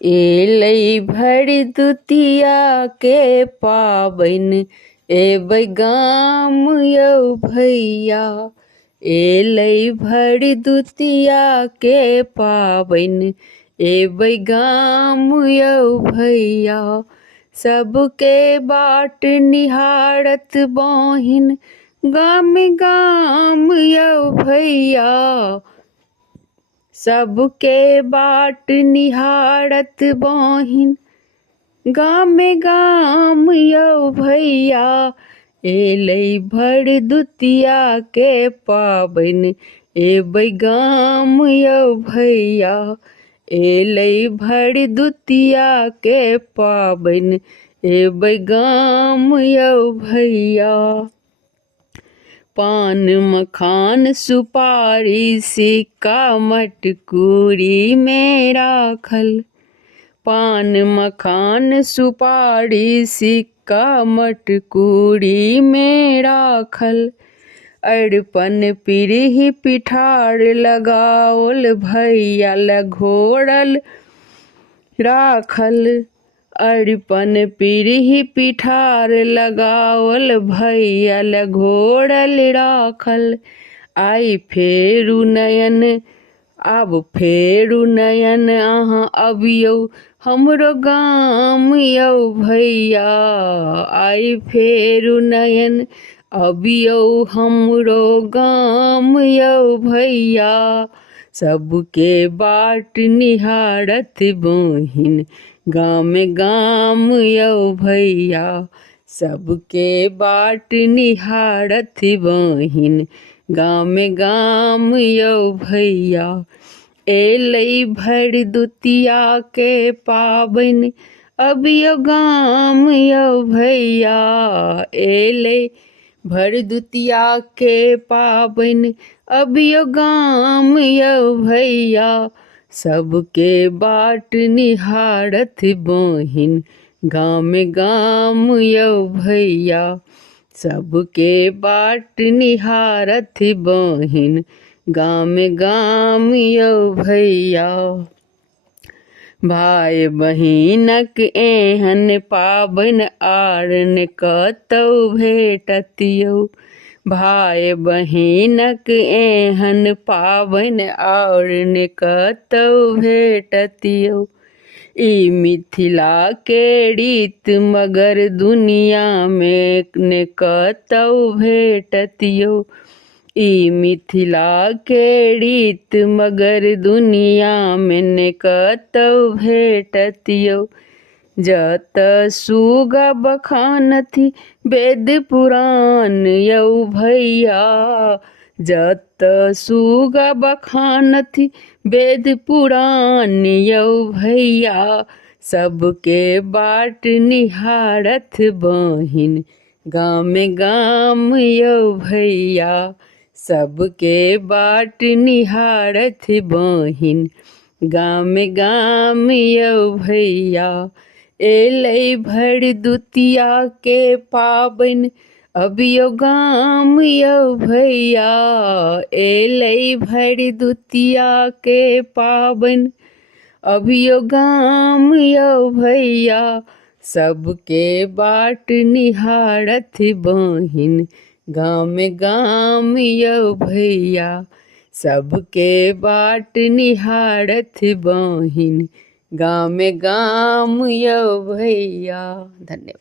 एलै भरि दुतिया के पाबैन एबै गाम यौ भैया। एलै भरि दुतिया के पाबैन एबै गाम यौ भैया। सबके बाट निहारत बहिन गाम गाम यौ भैया। सबके बाट निहारत बहिन गाम गाम यौ भैया। एलै भरि दुतिया के पाबैन एबै गाम यौ भैया। एलै भरि दुतिया के पाबैन एबै गाम यौ भैया। पान मखान सुपारी सिक्का मटकुरी में राखल। पान मखान सुपारी सिक्का मटकुरी में राखल। अरिपन पिरही पिठार लगाओल भैया लघोरल राखल। अरिपन पिरही पिठार लगाओल भैया लघोरल राखल। आई फेरू नयन आब फेरू नयन अहाँ अबियौ हमरो गाम यौ भैया। आई फेरू नयन अबियौ हमरो गाम यौ भैया। सबके बाट निहारत बहिन गाम गाम यौ भैया। सबके बाट निहारत बहिन गाम गाम यौ भैया। एलै भरि दुतिया के पाबैन अबियौ गाम यौ भैया। एलै भरि दुतिया के पाबैन अबियौ गाम यौ भैया। सबके बाट निहारत बहिन गाम गाम यौ भैया। सबके बाट निहारत बहिन गाम गाम यौ भैया। भाय बहिनक एहन पाबैन आर ने कतौ भेटत यौ। भाय बहिनक एहन पाबैन और ने कतौ भेटत यौ। ई मिथिला के रीत मगर दुनिया में ने कतौ भेटत यौ। ई मिथिला के रीत मगर दुनिया में ने कतौ भेटत यौ। जत सुगा बखानथि वेद पुराण यौ भैया। जत सुगा बखानथि वेद पुराण यौ भैया। सबके बाट निहारत बहिन गाम गाम यौ भैया। सबके बाट निहारत बहिन गाम गाम यौ भैया। एलै भरि दुतिया के पाबैन अबियौ गाम यौ भैया। एलै भरि दुतिया के पाबैन अबियौ गाम यौ भैया। सबके बाट निहारत बहिन गाम गाम यौ भैया। सबके बाट निहारत बहिन गाम गाम यौ भैया। धन्यवाद।